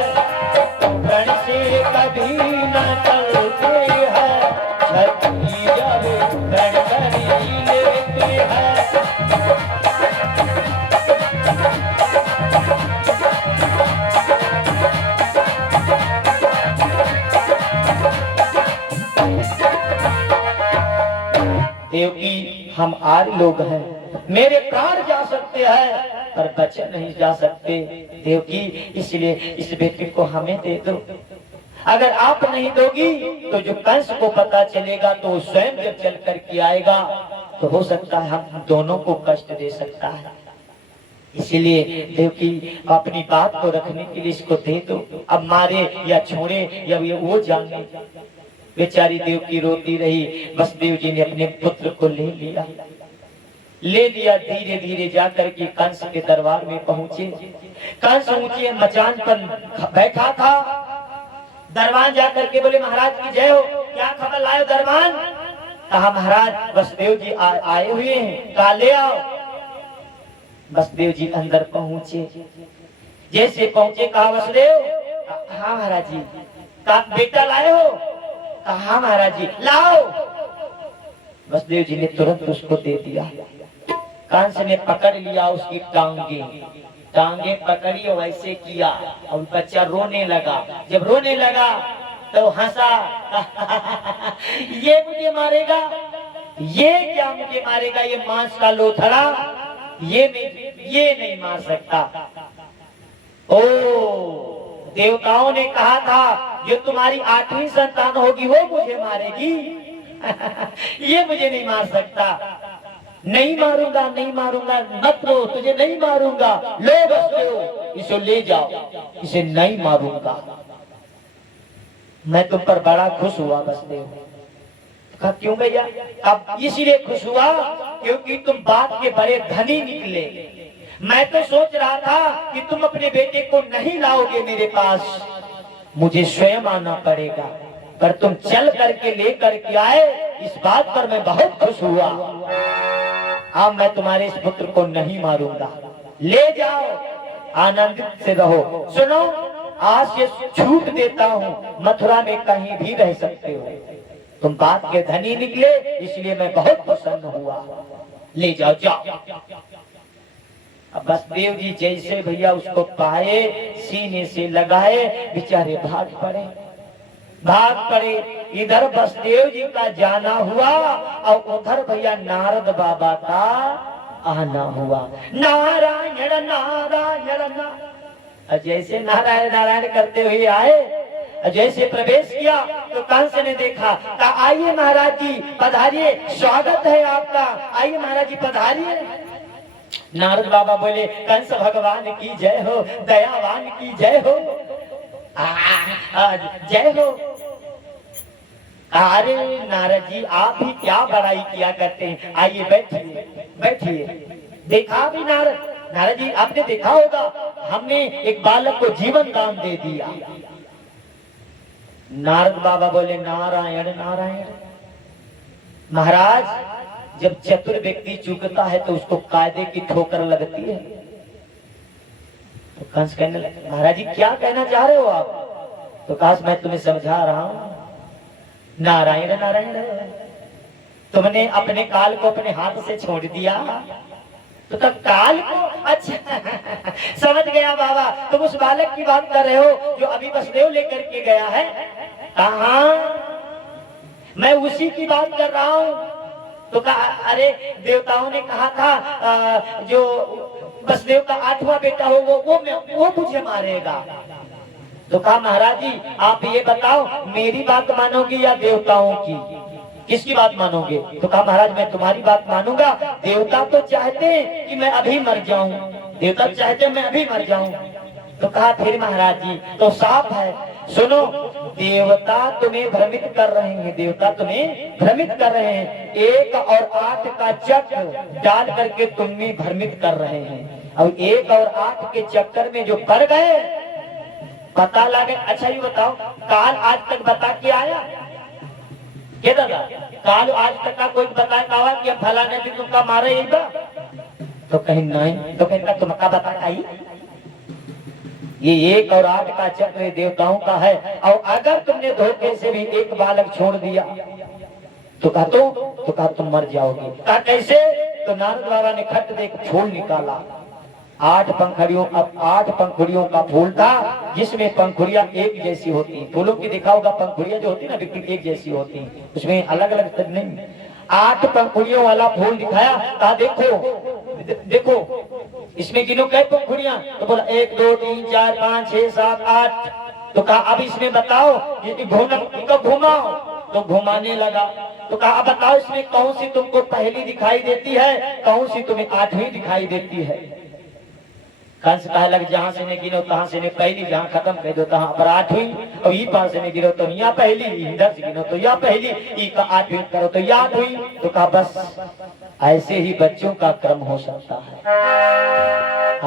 प्रण से कभी न टलते हैं, क्षत्रिय जब प्रण कर लेते हैं। देवकी हम आर्य लोग हैं, मेरे प्राण जा सकते हैं पर बच्चे नहीं जा सकते, देवकी इसलिए इस बेटे को हमें दे दो। अगर आप नहीं दोगी तो जो कंस को पता चलेगा तो वो स्वयं जब चल करके आएगा तो हो सकता है हम दोनों को कष्ट दे सकता है। इसीलिए देवकी अपनी बात को रखने के लिए इसको दे दो, अब मारे या छोड़े या वो जाने। बेचारी देवकी रोती रही, वसुदेव जी ने अपने पुत्र को ले लिया। धीरे धीरे जाकर के कंस के दरबार में पहुंचे। कंस ऊंचे मचान पर बैठा था। दरबान जाकर के बोले महाराज की जय हो, क्या खबर लाए दरबान? कहा महाराज वसुदेव जी आए हुए हैं, कहा ले आओ। वसुदेव जी अंदर पहुंचे, जैसे पहुंचे कहा वसुदेव हाँ महाराज जी, कहा बेटा लाए हो? कहा महाराज जी लाओ। वसुदेव जी ने तुरंत उसको दे दिया। कंस ने पकड़ लिया उसकी टांगे पकड़ी और ऐसे किया और बच्चा रोने लगा। जब रोने लगा तो हंसा ये मुझे मारेगा, ये क्या मुझे मारेगा, ये मांस का लोथड़ा, ये नहीं मार सकता। ओ देवताओं ने कहा था जो तुम्हारी 8वीं संतान होगी वो मुझे मारेगी ये मुझे नहीं मार सकता। नहीं मारूंगा, नहीं मारूंगा, मत रो, तुझे नहीं मारूंगा, लो बस लो, इसे ले जाओ, इसे नहीं मारूंगा। मैं तुम पर बड़ा खुश हुआ वसुदेव। कहा क्यों भैया? अब इसीलिए खुश हुआ क्योंकि तुम बाप के बड़े धनी निकले। मैं तो सोच रहा था कि तुम अपने बेटे को नहीं लाओगे मेरे पास, मुझे स्वयं आना पड़ेगा, पर तुम चल करके ले करके आए, इस बात पर मैं बहुत खुश हुआ। अब मैं तुम्हारे इस पुत्र को नहीं मारूंगा, ले जाओ, आनंदित से रहो। सुनो, आज से छूट देता हूँ, मथुरा में कहीं भी रह सकते हो। तुम बाप के धनी निकले इसलिए मैं बहुत प्रसन्न हुआ, ले जाओ, जाओ। अब वसुदेव जी जैसे भैया उसको पाए, सीने से लगाए, बेचारे भाग पड़े। इधर वसुदेव जी का जाना हुआ और उधर भैया नारद बाबा का आना हुआ। नारायण नारायण जैसे नारायण नारायण करते हुए आए, जैसे प्रवेश किया तो कंस ने देखा, कहा आइए महाराज जी पधारिए, स्वागत है आपका, आइए महाराज जी पधारिए। नारद बाबा बोले, कंस भगवान की जय हो, दयावान की जय हो, जय हो। अरे नारद जी आप ही क्या बड़ाई किया करते हैं, आइए बैठिए। देखा भी नारद जी आपने देखा होगा, हमने एक बालक को जीवन दान दे दिया। नारद बाबा बोले, नारायण नारायण। महाराज जब चतुर व्यक्ति चूकता है तो उसको कायदे की ठोकर लगती है। तो कंस कहने लगे, महाराज जी क्या कहना चाह रहे हो आप? तो कहा मैं तुम्हें समझा रहा हूं, नारायण नारायण। तुमने अपने काल को अपने हाथ से छोड़ दिया, तो तब काल को, अच्छा समझ गया बाबा, तुम उस बालक की बात कर रहे हो जो अभी वसुदेव लेकर के गया है। कहा मैं उसी की बात कर रहा हूँ। तो कहा अरे देवताओं ने कहा था जो वसुदेव का 8वां बेटा हो वो मुझे मारेगा। तो कहा महाराज जी आप ये बताओ मेरी बात मानोगे या देवताओं की, किसकी बात मानोगे? तो कहा महाराज मैं तुम्हारी बात मानूंगा, देवता तो चाहते हैं कि मैं अभी मर जाऊं, देवता चाहते हैं मैं अभी मर जाऊं। तो कहा फिर महाराज जी तो साफ है, सुनो देवता तुम्हें भ्रमित कर रहे हैं, देवता तुम्हें भ्रमित कर रहे हैं, 1 और 8 का चक्र डाल करके तुम भी भ्रमित कर रहे हैं। और 1 और 8 के चक्कर में जो पड़ गए पता लगे। अच्छा ये बताओ काल आज तक बता के आया क्या दादा? काल आज तक का कोई बताया कि फलाने दिन तुमका मारे यही बा? तो कहीं नहीं, तो कहीं तुमका बता आई। ये 1 और 8 का चक्र देवताओं का है, और अगर तुमने धोखे से भी एक बालक छोड़ दिया तो कहा तुम मर जाओगे। कहा कैसे? तो नारद बाबा ने खट देख फूल निकाला, 8 पंखुड़ियों का फूल था, जिसमें पंखुड़ियां एक जैसी होती हैं। फूलों की देखा होगा पंखुड़ियां जो होती है ना बिल्कुल एक जैसी होती हैं, उसमें अलग अलग तक नहीं। 8 पंखुड़ियों वाला फूल दिखाया, कहा देखो इसमें गिनो कई पंखुड़ियां? तो बोला 1 2 3 4 5 6 7 8। तो कहा अब इसमें बताओ ये घुमाओ। तो घुमाने लगा। तो कहा अब बताओ इसमें कौन सी तुमको पहली दिखाई देती है, कौन सी तुम्हें 8वीं दिखाई देती है? कंस कहा लग जहां से ने गिनो तहां से ने पहली, जहां खत्म कर दो तहां पर 8वीं, और ई पास से ने गिनो तो यहाँ पहली, इधर से गिनो तो यहाँ पहली, ई का 8वीं करो तो यहाँ 8वीं। तो कहा बस ऐसे ही बच्चों का क्रम हो सकता है।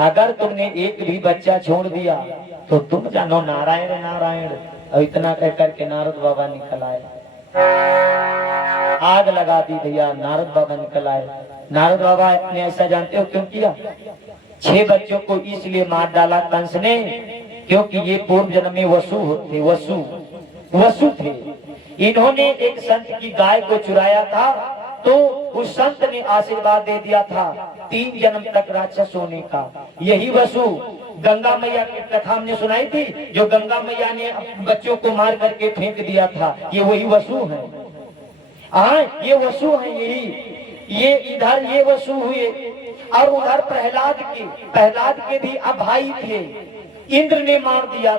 अगर तुमने एक भी बच्चा छोड़ दिया तो तुम जानो नारायण नारायण। और इतना कह करके नारद बाबा निकल आए, आग लगा दी भैया। नारद बाबा निकल आए। नारद बाबा ने ऐसा जानते हो क्यों किया? 6 बच्चों को इसलिए मार डाला कंस ने क्योंकि ये पूर्व जन्म में वसु थे। इन्होंने एक संत की गाय को चुराया था, तो उस संत ने आशीर्वाद दे दिया था 3 जन्म तक राक्षस होने का। यही वसु गंगा मैया की कथा हमने सुनाई थी, जो गंगा मैया ने बच्चों को मार करके फेंक दिया था, ये वही वसु है। हाँ ये वसु है, यही ये इधर ये वसु हुए। और उधर प्रहलाद के भी अब भाई थे, इंद्र ने मार दिया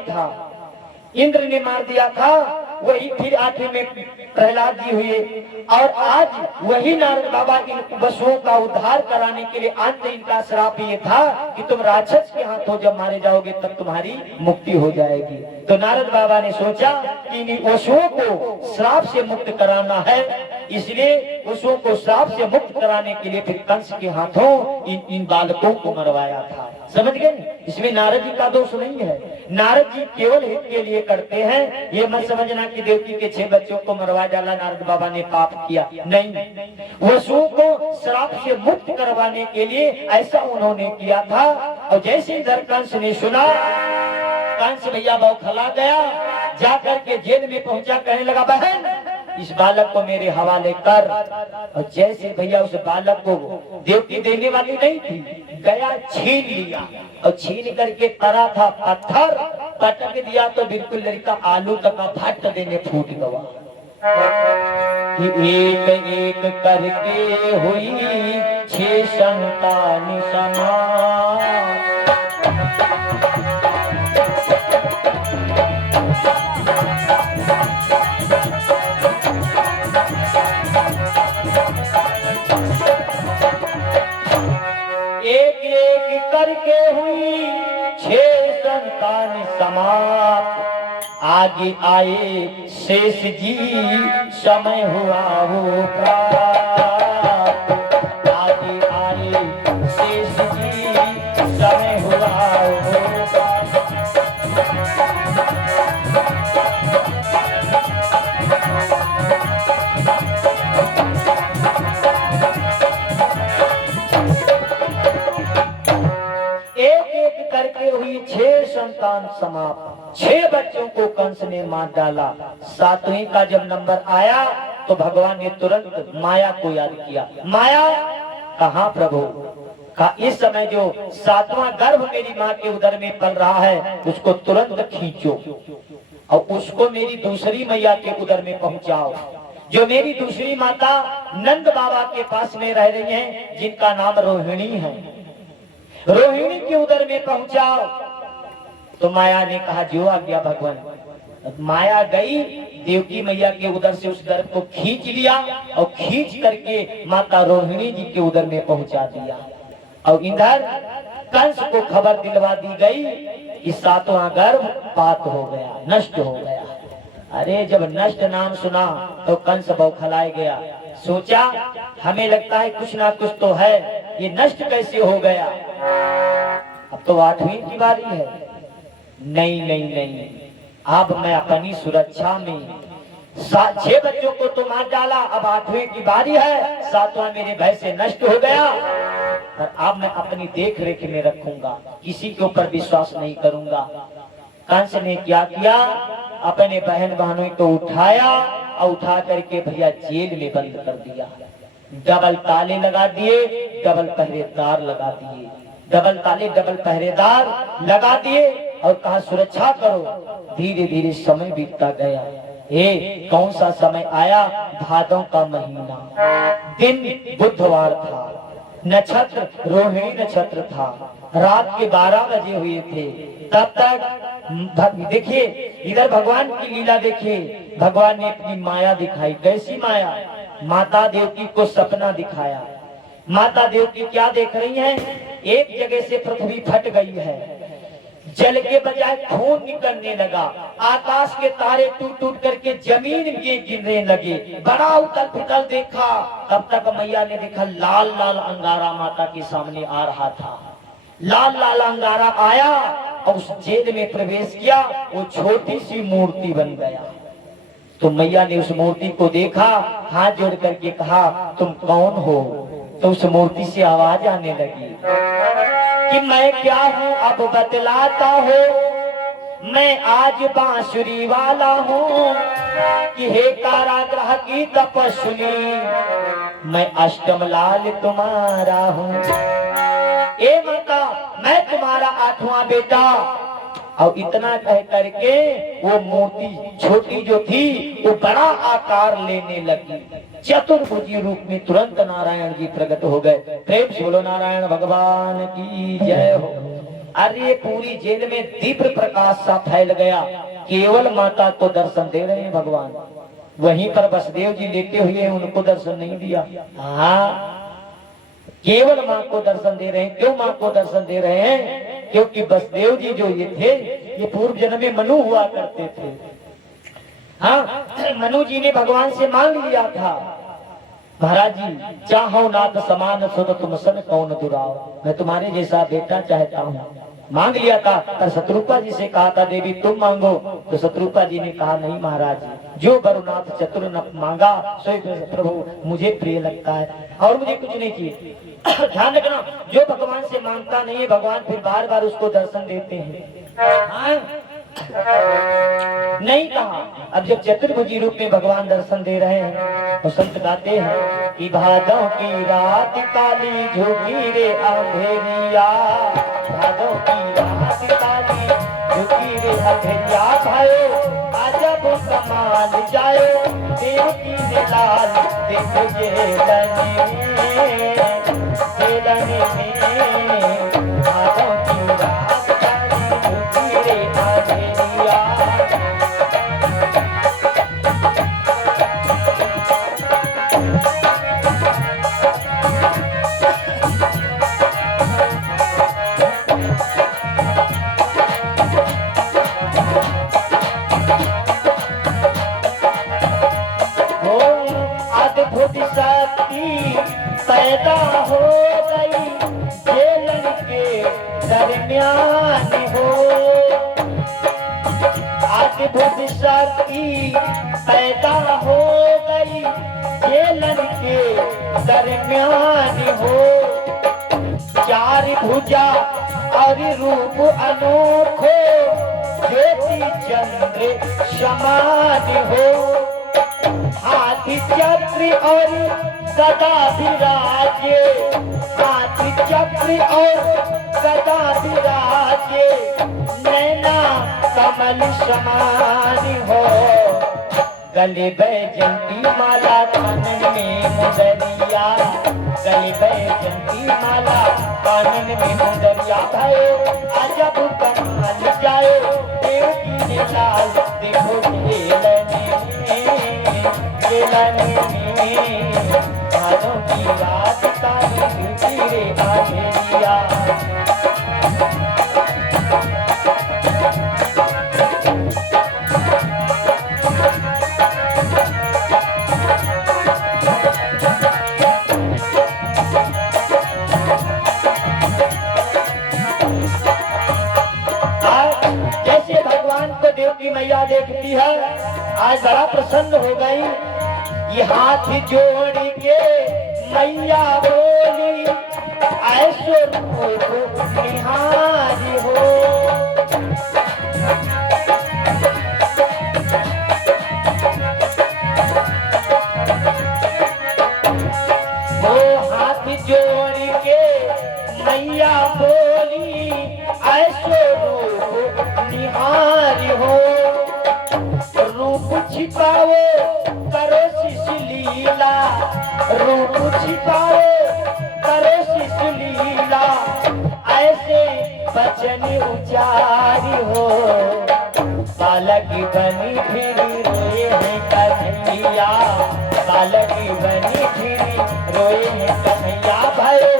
था, वही फिर 8वीं में प्रहलाद जी हुए। और आज वही नारद बाबा इन वसुओं का उद्धार कराने के लिए अंत इनका श्राप ये था कि तुम राक्षस के हाथों जब मारे जाओगे तब तुम्हारी मुक्ति हो जाएगी। तो नारद बाबा ने सोचा कि इन वसुओं को श्राप से मुक्त कराना है, इसलिए वसुओं को श्राप से मुक्त कराने के लिए फिर कंस के हाथों इन बालकों को मरवाया था। समझ गए? इसमें नारद जी का दोष नहीं है, नारद जी केवल हित के लिए करते हैं। ये मत समझना कि देवकी के 6 बच्चों को मरवा डाला नारद बाबा ने पाप किया, नहीं। वसुओं को श्राप से मुक्त करवाने के लिए ऐसा उन्होंने किया था। और जैसे इधर कंस ने सुना, कंस भैया बौखला गया, जाकर के जेल में पहुंचा, कहने लगा बहन इस बालक को मेरे हवाले कर। और जैसे भैया उस बालक को देवकी देने वाली नहीं थी, गया छीन लिया और छीन करके तरा था पत्थर, पटक दिया तो बिल्कुल लड़का आलू तक फट देने फूट गया। कि एक एक करके हुई 6 संतान समान। एक एक करके हुई 6 संतान समाप्त। आगे आए शेष जी समय हुआ वो प्राप्त। आगे आए शेष जी समय हुआ वो प्राप्त। एक एक करके हुई 6 संतान समाप्त। 6 बच्चों को कंस ने मार डाला। 7वीं का जब नंबर आया तो भगवान ने तुरंत माया को याद किया। माया कहाँ प्रभु का इस समय जो 7वां गर्भ मेरी माँ के उदर में पल रहा है उसको तुरंत खींचो और उसको मेरी दूसरी मैया के उदर में पहुंचाओ। जो मेरी दूसरी माता नंद बाबा के पास में रह रही हैं, जिनका नाम रोहिणी है, रोहिणी के उदर में पहुंचाओ। तो माया ने कहा जो आज्ञा भगवान। माया गई, देवकी मैया के उदर से उस गर्भ को खींच लिया और खींच करके माता रोहिणी जी के उदर में पहुंचा दिया। और इधर कंस को खबर दिलवा दी गई कि 7वां गर्भ पात हो गया, नष्ट हो गया। अरे जब नष्ट नाम सुना तो कंस बौखलाए गया। सोचा हमें लगता है कुछ ना कुछ तो है, ये नष्ट कैसे हो गया। अब तो 8वीं की बारी है। नहीं नहीं नहीं, अब मैं अपनी सुरक्षा में 6 बच्चों को तो मार डाला, अब 8वीं की बारी है, 7वां मेरे भय से नष्ट हो गया। पर अब मैं अपनी देख रेख में रखूंगा, किसी के ऊपर विश्वास नहीं करूंगा। कंस ने क्या किया, अपने बहन बहनों को उठाया और उठा करके भैया जेल में बंद कर दिया। डबल ताले लगा दिए, डबल पहरेदार लगा दिए, डबल ताले डबल पहरेदार लगा दिए और कहा सुरक्षा करो। धीरे धीरे समय बीतता गया। कौन सा समय आया, भादों का महीना, दिन बुधवार था, नक्षत्र रोहिणी नक्षत्र था, रात के 12 बजे हुए थे। तब तक देखिए इधर भगवान की लीला देखिए, भगवान ने अपनी माया दिखाई। कैसी माया, माता देवकी को सपना दिखाया। माता देवकी क्या देख रही हैं, एक जगह से पृथ्वी फट गई है, जल के बजाय खून निकलने लगा, आकाश के तारे टूट टूट करके जमीन में गिरने लगे, बड़ा उथल पुथल देखा। तब तक मैया ने देखा लाल लाल अंगारा माता के सामने आ रहा था। लाल लाल अंगारा आया और उस जेल में प्रवेश किया, वो छोटी सी मूर्ति बन गया। तो मैया ने उस मूर्ति को देखा, हाथ जोड़ करके कहा तुम कौन हो। तो उस मूर्ति से आवाज आने लगी कि मैं क्या हूँ अब बतलाता हूँ, मैं आज बांसुरी वाला हूँ कि हे कारागृह की तपस्विनी, मैं अष्टम लाल तुम्हारा हूँ। ए माता मैं तुम्हारा 8वां बेटा। और इतना कह करके वो मूर्ति छोटी जो थी वो बड़ा आकार लेने लगी। चतुर्भुजी रूप में तुरंत नारायण जी प्रकट हो गए। प्रेम से बोलो नारायण भगवान की जय हो। अरे पूरी जेल में दिव्य प्रकाश सा फैल गया, केवल माता को दर्शन दे रहे हैं भगवान। वहीं पर वसुदेव जी लेटे हुए, उनको दर्शन नहीं दिया। हाँ, केवल माँ को दर्शन दे रहे हैं। क्यों माँ को दर्शन दे रहे हैं? क्योंकि वसुदेव जी जो ये थे, ये पूर्व जन्म में मनु हुआ करते थे। हाँ, मनु जी ने भगवान से मांग लिया था, महाराज जी चाहो नाथ समान सुत तुम सन कौन दुराओ, मैं तुम्हारे जैसा बेटा चाहता हूँ। मांग लिया था, पर शत्रुपा जी से कहा था देवी तुम मांगो, तो शत्रुपा जी ने कहा नहीं महाराज, जो वरुनाथ चतुर न मांगा सो प्रभु मुझे प्रिय लगता है और मुझे कुछ नहीं चाहिए। ध्यान रखना, जो भगवान से मांगता नहीं है भगवान फिर बार बार उसको दर्शन देते हैं। हाँ, नहीं कहा। अब जब चतुर्भुजी रूप में भगवान दर्शन दे रहे हैं तो संत गाते हैं कि भादों की रात काली झुकी रे अंधेरिया, भादों की रात काली झुकी रे अंधेरिया, भाइयों अजब कमाल जायो देव की लाल देखो जेलने में, भादों की रात काली झुकी रे अंधेरिया। पैदा हो गई जेलन के दरमियान हो, अद्भुत शक्ति पैदा हो गई जेलन के दरमियान हो, चार भुजा और रूप अनोखो ज्योति चंद्र समान हो, हाथी चक्र और सदा विराजे, हाथी चक्र और सदा विराजे, नैना कमल समान हो, गले बैजंती माला कानन में मुंदरिया, गले बैजंती माला कानन में मुंदरिया, भाइयों अजब कमाल जायो देव की लाल देखो जेलने में, भादों की रात काली झुकी रे अंधेरिया। जैसे भगवान को देव की मैया देखती है, आज बड़ा प्रसन्न हो गई। ये हाथ जोड़ के मैया बोली ऐसो रूप निहारी हो, वो हाथ जोड़ के मैया बोली ऐसो रूप निहारी हो, रूप छिपाओ करो लीला, रूप छिपाओ करो शिश लीला, ऐसे बचन उचारी हो, बालक बनी फिर रोए है कन्हैया, बालक बनी फिर रोए है कन्हैया, भाइयों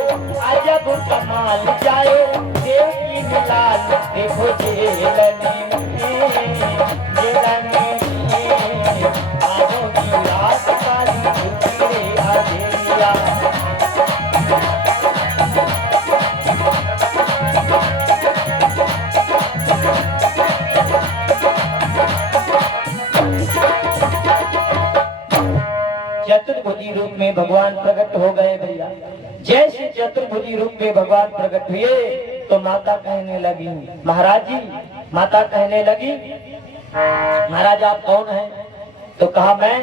अजब कमाल जायो देव की लाल देखो जेलने चतुर्भुजी रूप में भगवान प्रकट हो गए भैया। जैसे चतुर्भुजी रूप में भगवान प्रकट हुए तो माता कहने लगी, महाराज जी, माता कहने लगी महाराज आप कौन हैं? तो कहा मैं